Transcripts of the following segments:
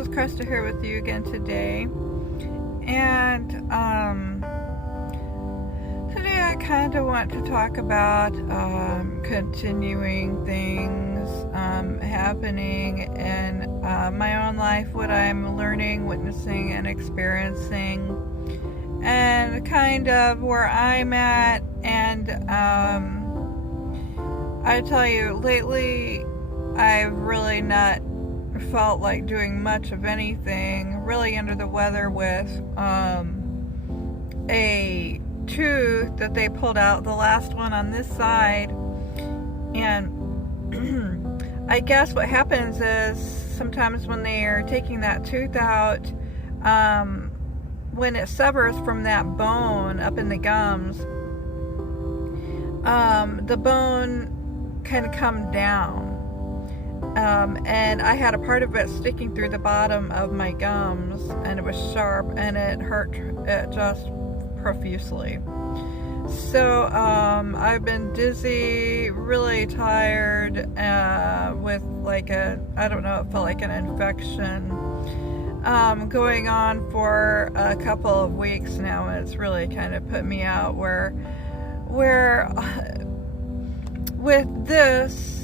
is Krista here with you again today. And today I kind of want to talk about continuing things happening in my own life, what I'm learning, witnessing, and experiencing, and kind of where I'm at. And I tell you, lately I've really not felt like doing much of anything, really under the weather with a tooth that they pulled out, the last one on this side. And I guess what happens is sometimes when they are taking that tooth out, when it severs from that bone up in the gums, the bone can come down. And I had a part of it sticking through the bottom of my gums, and it was sharp, and it hurt it just profusely. So I've been dizzy, really tired, with like I don't know, it felt like an infection going on for a couple of weeks now, and it's really kind of put me out where with this,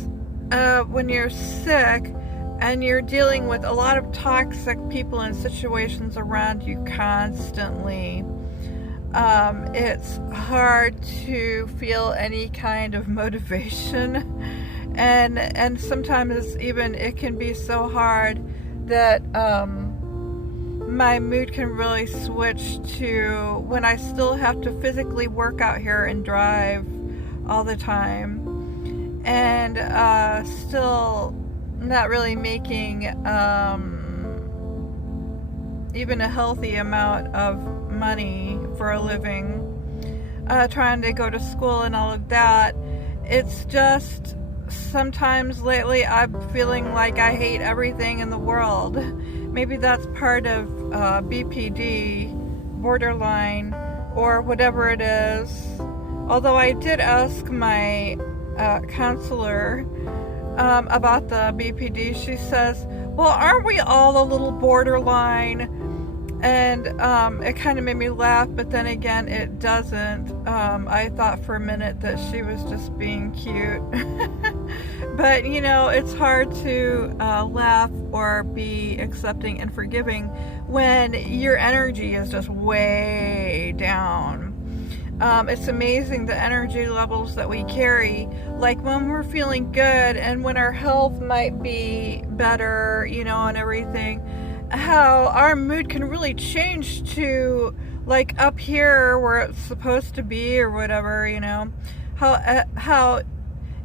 when you're sick and you're dealing with a lot of toxic people and situations around you constantly, it's hard to feel any kind of motivation, and sometimes even it can be so hard that my mood can really switch to when I still have to physically work out here and drive all the time, and still not really making even a healthy amount of money for a living, trying to go to school and all of that. It's just sometimes lately I'm feeling like I hate everything in the world. Maybe that's part of BPD, borderline, or whatever it is. Although I did ask my counselor about the BPD. She says, well, aren't we all a little borderline? And it kind of made me laugh, but then again, it doesn't. I thought for a minute that she was just being cute. But, you know, it's hard to laugh or be accepting and forgiving when your energy is just way down. It's amazing the energy levels that we carry, like when we're feeling good and when our health might be better, you know, and everything, how our mood can really change to like up here where it's supposed to be or whatever, you know, how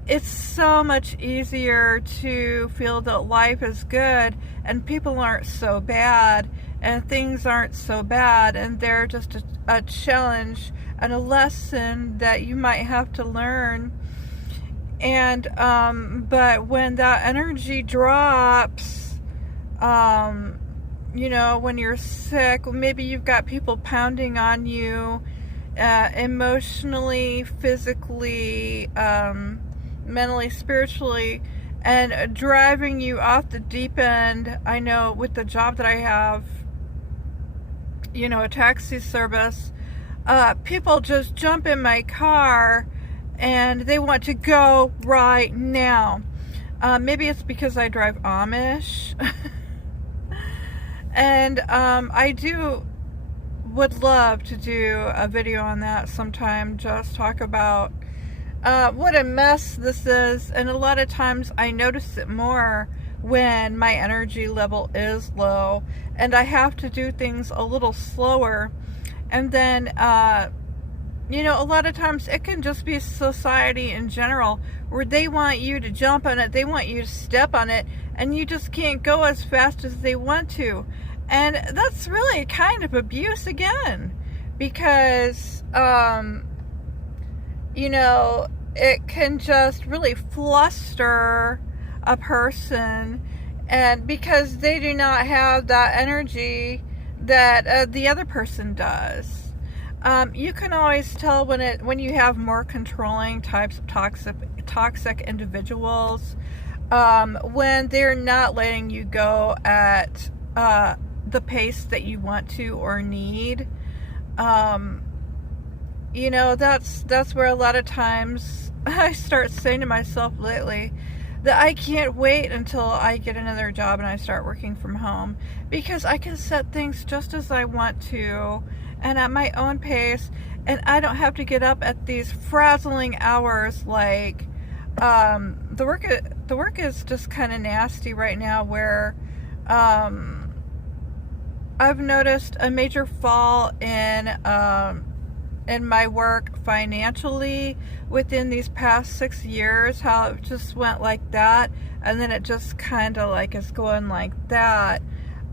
it's so much easier to feel that life is good and people aren't so bad and things aren't so bad, and they're just a challenge and a lesson that you might have to learn. And but when that energy drops, you know, when you're sick, maybe you've got people pounding on you, emotionally, physically, mentally, spiritually, and driving you off the deep end. I know with the job that I have, you know, a taxi service, people just jump in my car and they want to go right now. Maybe it's because I drive Amish. And I would love to do a video on that sometime, just talk about what a mess this is. And a lot of times I notice it more when my energy level is low and I have to do things a little slower. And then you know, a lot of times it can just be society in general where they want you to jump on it, they want you to step on it, and you just can't go as fast as they want to. And that's really kind of abuse again, because you know, it can just really fluster a person, and because they do not have that energy that the other person does. You can always tell when you have more controlling types of toxic individuals, when they're not letting you go at the pace that you want to or need. That's where a lot of times I start saying to myself lately that I can't wait until I get another job and I start working from home, because I can set things just as I want to and at my own pace, and I don't have to get up at these frazzling hours. Like the work is just kind of nasty right now, where I've noticed a major fall in my work financially within these past 6 years, how it just went like that, and then it just kind of like is going like that.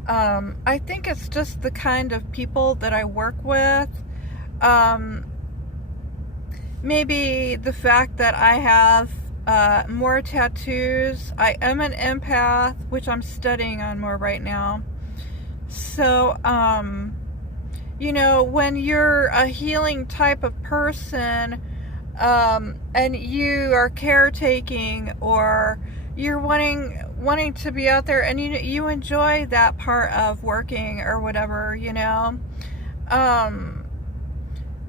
I think it's just the kind of people that I work with. Maybe the fact that I have more tattoos. I am an empath, which I'm studying on more right now. So, when you're a healing type of person, and you are caretaking, or you're wanting to be out there, and you enjoy that part of working or whatever,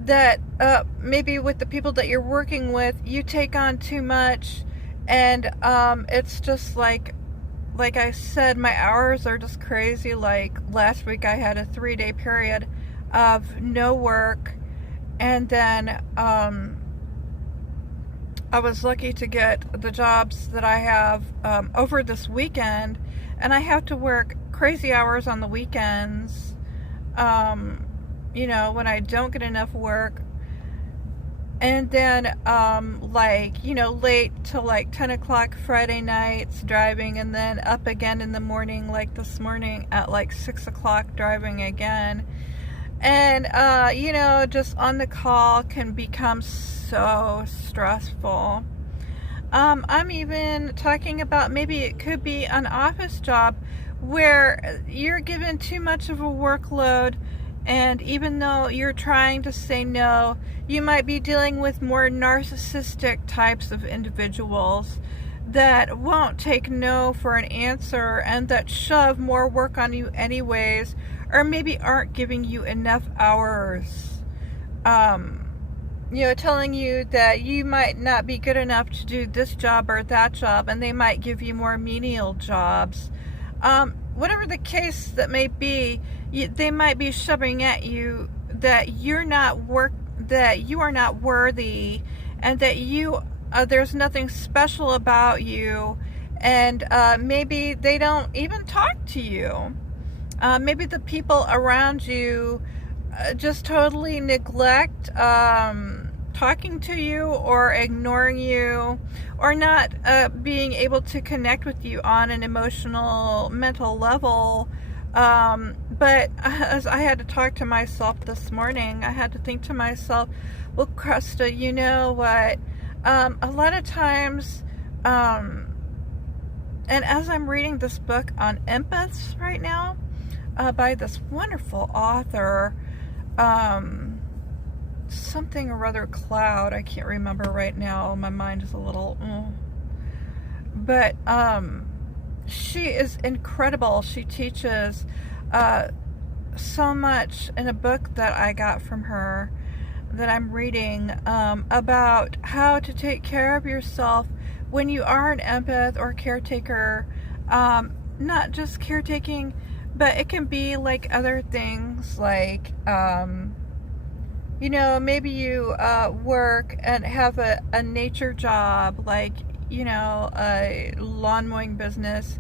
that maybe with the people that you're working with, you take on too much, and it's just like I said, my hours are just crazy. Like last week I had a 3-day period of no work, and then I was lucky to get the jobs that I have over this weekend, and I have to work crazy hours on the weekends, when I don't get enough work. And then late till like 10 o'clock Friday nights driving, and then up again in the morning, like this morning at like 6 o'clock driving again. And just on the call can become so stressful. I'm even talking about maybe it could be an office job where you're given too much of a workload, and even though you're trying to say no, you might be dealing with more narcissistic types of individuals that won't take no for an answer, and that shove more work on you anyways, or maybe aren't giving you enough hours. Telling you that you might not be good enough to do this job or that job, and they might give you more menial jobs. Whatever the case that may be, they might be shoving at you that you are not worthy, and that there's nothing special about you, and maybe they don't even talk to you. Maybe the people around you just totally neglect talking to you, or ignoring you, or not being able to connect with you on an emotional, mental level. But as I had to talk to myself this morning, I had to think to myself, well, Krista, you know what? A lot of times, and as I'm reading this book on empaths right now, by this wonderful author, something or other Cloud, I can't remember right now, my mind is a little but she is incredible. She teaches so much in a book that I got from her that I'm reading, about how to take care of yourself when you are an empath or caretaker. Not just caretaking, but it can be like other things, like maybe you work and have a nature job, like a lawn mowing business,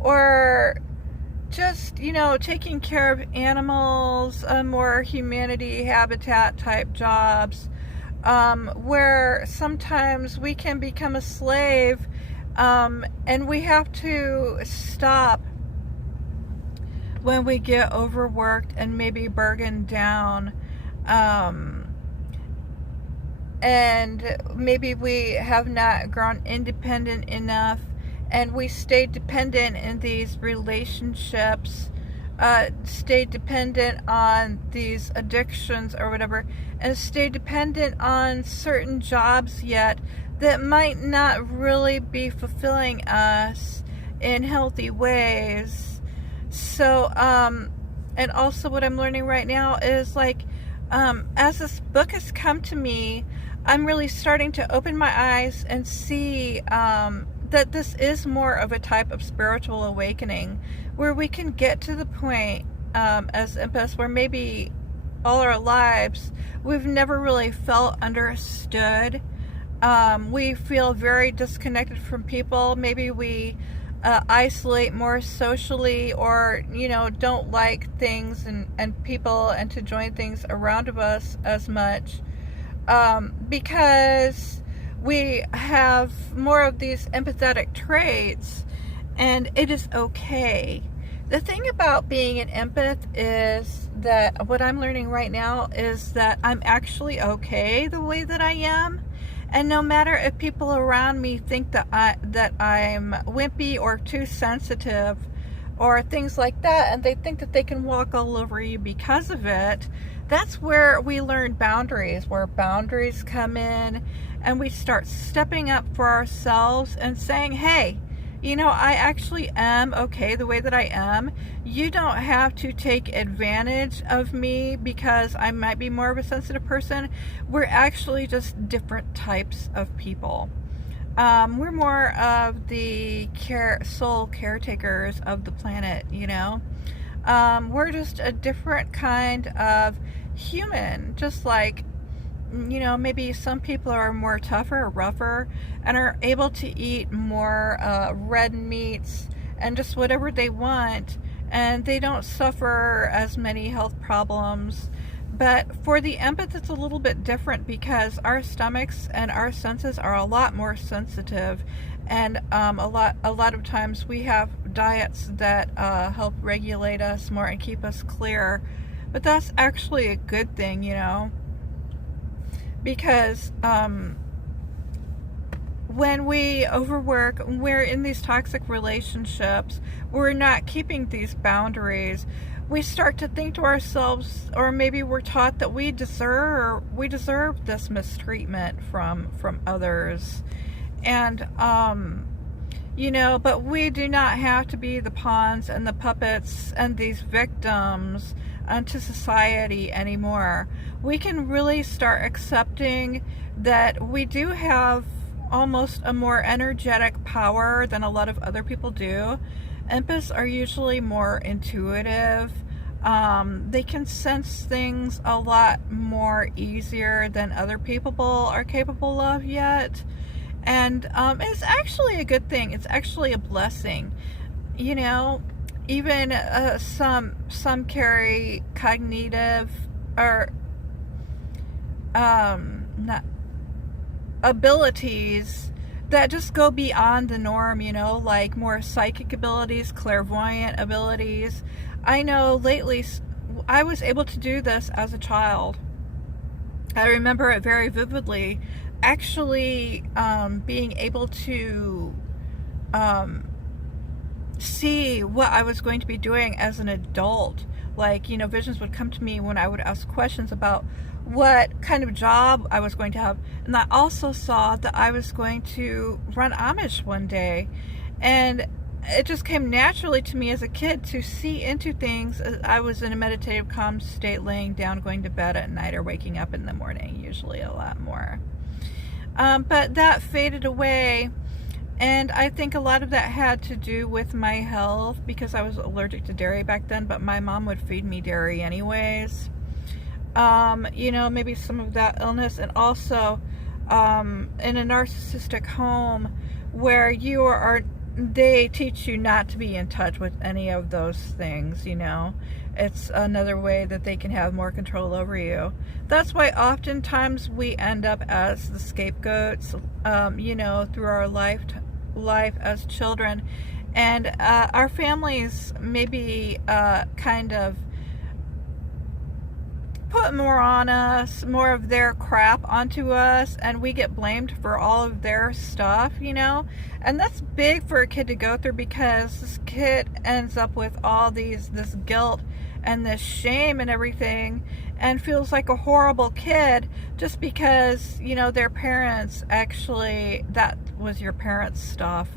or just taking care of animals, more humanity habitat type jobs, where sometimes we can become a slave, and we have to stop when we get overworked and maybe burdened down, and maybe we have not grown independent enough, and we stay dependent in these relationships, stay dependent on these addictions or whatever, and stay dependent on certain jobs yet that might not really be fulfilling us in healthy ways. So, and also what I'm learning right now is like, as this book has come to me, I'm really starting to open my eyes and see that this is more of a type of spiritual awakening where we can get to the point as empaths where maybe all our lives we've never really felt understood. We feel very disconnected from people. Maybe we isolate more socially, or don't like things and people and to join things around of us as much, because we have more of these empathetic traits, and it is okay. The thing about being an empath is that what I'm learning right now is that I'm actually okay the way that I am. And no matter if people around me think that I'm wimpy or too sensitive or things like that, and they think that they can walk all over you because of it, that's where we learn boundaries, where boundaries come in, and we start stepping up for ourselves and saying, hey, I actually am okay the way that I am. You don't have to take advantage of me because I might be more of a sensitive person. We're actually just different types of people. We're more of the soul caretakers of the planet, We're just a different kind of human, just like maybe some people are more tougher or rougher and are able to eat more red meats and just whatever they want, and they don't suffer as many health problems. But for the empath, it's a little bit different because our stomachs and our senses are a lot more sensitive, and a lot of times we have diets that help regulate us more and keep us clear. But that's actually a good thing, because when we overwork, we're in these toxic relationships, we're not keeping these boundaries, we start to think to ourselves, or maybe we're taught that we deserve this mistreatment from others. And but we do not have to be the pawns and the puppets and these victims to society anymore. We can really start accepting that we do have almost a more energetic power than a lot of other people do. Empaths are usually more intuitive. They can sense things a lot more easier than other people are capable of yet. And it's actually a good thing. It's actually a blessing. Even some carry cognitive or not abilities that just go beyond the norm, like more psychic abilities, clairvoyant abilities. I know lately I was able to do this as a child. I remember it very vividly, actually being able to see what I was going to be doing as an adult. Like, visions would come to me when I would ask questions about what kind of job I was going to have. And I also saw that I was going to run Amish one day. And it just came naturally to me as a kid to see into things. I was in a meditative, calm state, laying down, going to bed at night, or waking up in the morning, usually a lot more. But that faded away. And I think a lot of that had to do with my health, because I was allergic to dairy back then, but my mom would feed me dairy anyways. Maybe some of that illness, and also in a narcissistic home where they teach you not to be in touch with any of those things, It's another way that they can have more control over you. That's why oftentimes we end up as the scapegoats, through our life as children. And our families maybe kind of put more on us, more of their crap onto us, and we get blamed for all of their stuff, and that's big for a kid to go through, because this kid ends up with all this guilt and this shame and everything, and feels like a horrible kid just because their parents, actually, that was your parents' stuff.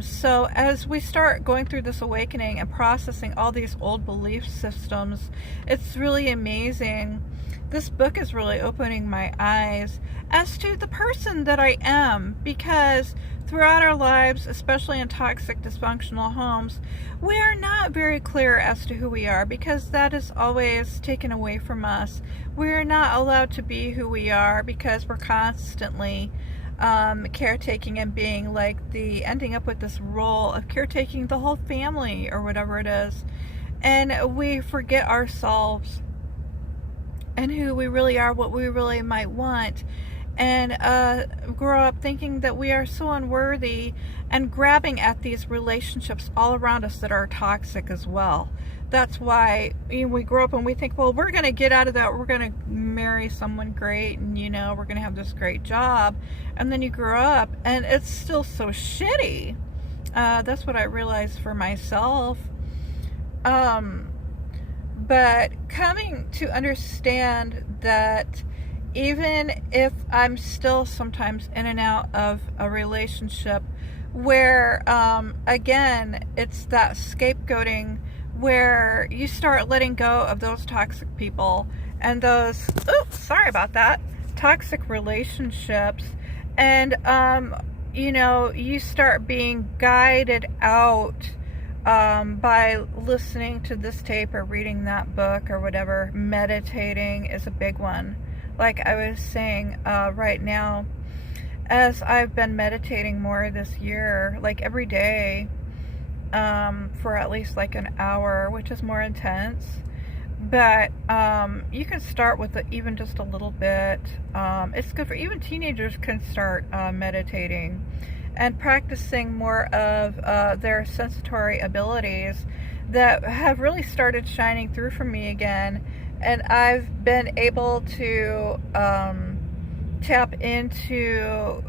So as we start going through this awakening and processing all these old belief systems, it's really amazing. This book is really opening my eyes as to the person that I am, because throughout our lives, especially in toxic, dysfunctional homes, we are not very clear as to who we are, because that is always taken away from us. We're not allowed to be who we are because we're constantly caretaking and being like ending up with this role of caretaking the whole family or whatever it is. And we forget ourselves and who we really are, what we really might want, and grow up thinking that we are so unworthy and grabbing at these relationships all around us that are toxic as well. That's why we grow up and we think, well, we're going to get out of that. We're going to marry someone great, and we're going to have this great job. And then you grow up and it's still so shitty. That's what I realized for myself. But coming to understand that even if I'm still sometimes in and out of a relationship where, again, it's that scapegoating, where you start letting go of those toxic people and those, toxic relationships, and, you start being guided out by listening to this tape or reading that book or whatever. Meditating is a big one. Like I was saying, right now, as I've been meditating more this year, like every day, for at least like an hour, which is more intense. But you can start with even just a little bit. It's good for even teenagers can start meditating and practicing more of their sensory abilities that have really started shining through for me again. And I've been able to tap into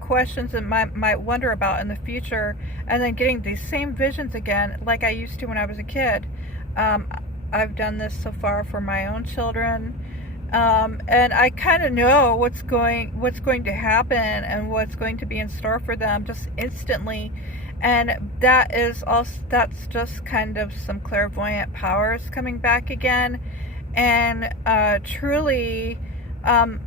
questions that might wonder about in the future, and then getting these same visions again like I used to when I was a kid. I've done this so far for my own children, and I kind of know what's going to happen and what's going to be in store for them just instantly. And that's just kind of some clairvoyant powers coming back again. And truly,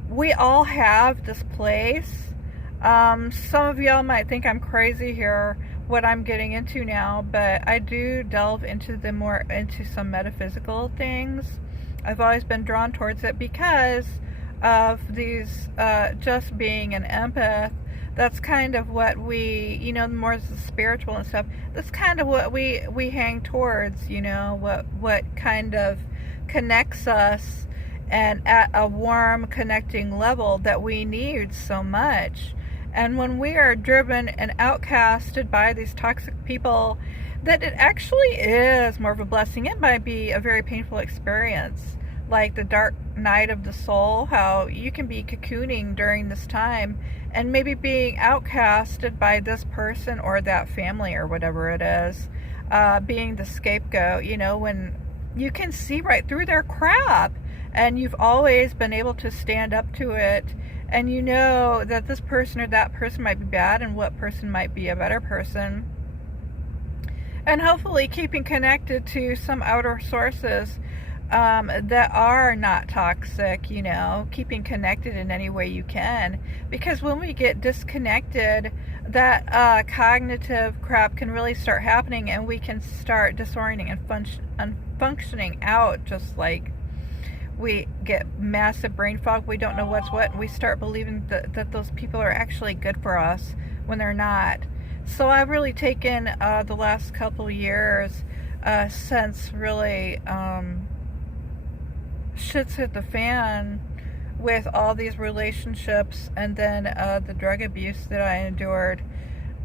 we all have this place. Some of y'all might think I'm crazy here, what I'm getting into now, but I do delve into some metaphysical things. I've always been drawn towards it because of these, just being an empath. That's kind of what we, more the spiritual and stuff, that's kind of what we hang towards, what kind of connects us, and at a warm connecting level that we need so much. And when we are driven and outcasted by these toxic people, that it actually is more of a blessing. It might be a very painful experience, like the dark night of the soul, how you can be cocooning during this time and maybe being outcasted by this person or that family or whatever it is, being the scapegoat, when you can see right through their crap, and you've always been able to stand up to it, and you know that this person or that person might be bad and what person might be a better person. And hopefully keeping connected to some outer sources that are not toxic, keeping connected in any way you can. Because when we get disconnected, that cognitive crap can really start happening, and we can start disorienting and functioning out, just like we get massive brain fog. We don't know what's what, and we start believing that those people are actually good for us when they're not. So I've really taken the last couple years since really shit's hit the fan with all these relationships, and then the drug abuse that I endured,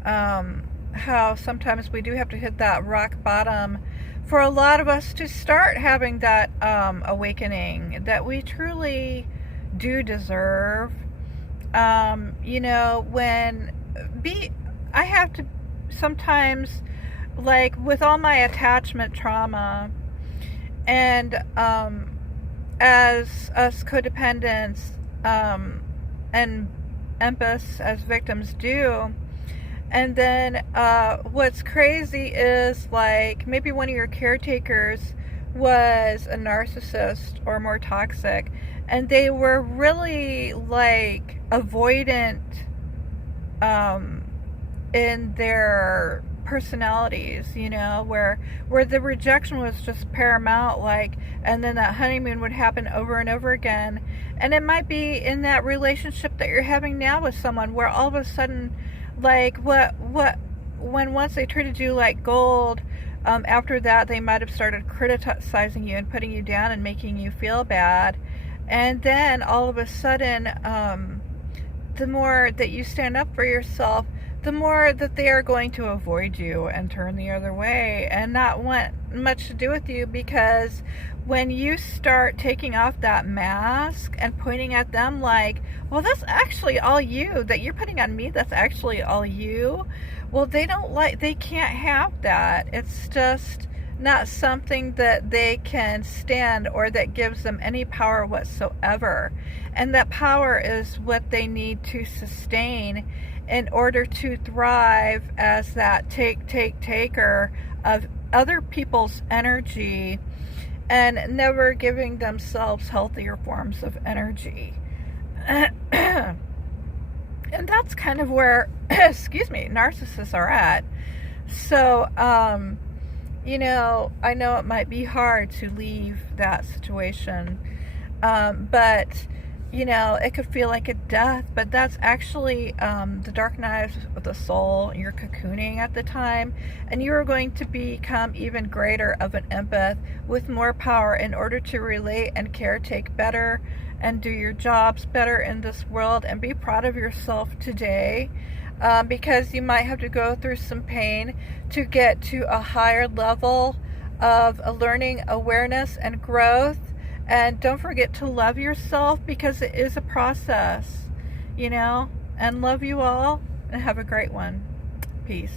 how sometimes we do have to hit that rock bottom for a lot of us to start having that awakening that we truly do deserve. I have to sometimes, like with all my attachment trauma, and as us codependents and empaths as victims do, And then what's crazy is, like, maybe one of your caretakers was a narcissist or more toxic, and they were really like avoidant in their personalities, you know, where the rejection was just paramount, like, and then that honeymoon would happen over and over again. And it might be in that relationship that you're having now with someone, where all of a sudden, like, when once they treated you like gold, after that they might have started criticizing you and putting you down and making you feel bad. And then all of a sudden, the more that you stand up for yourself, the more that they are going to avoid you and turn the other way and not want much to do with you. Because when you start taking off that mask and pointing at them like, well, that's actually all you, that you're putting on me, that's actually all you, well, they can't have that. It's just not something that they can stand, or that gives them any power whatsoever. And that power is what they need to sustain in order to thrive as that taker of other people's energy, and never giving themselves healthier forms of energy. And that's kind of where excuse me, narcissists are at. So you know, I know it might be hard to leave that situation, but you know, it could feel like a death, but that's actually the dark night of the soul. You're cocooning at the time, and you are going to become even greater of an empath with more power in order to relate and caretake better and do your jobs better in this world. And be proud of yourself today, because you might have to go through some pain to get to a higher level of learning, awareness, and growth. And don't forget to love yourself, because it is a process, you know. And love you all, and have a great one. Peace.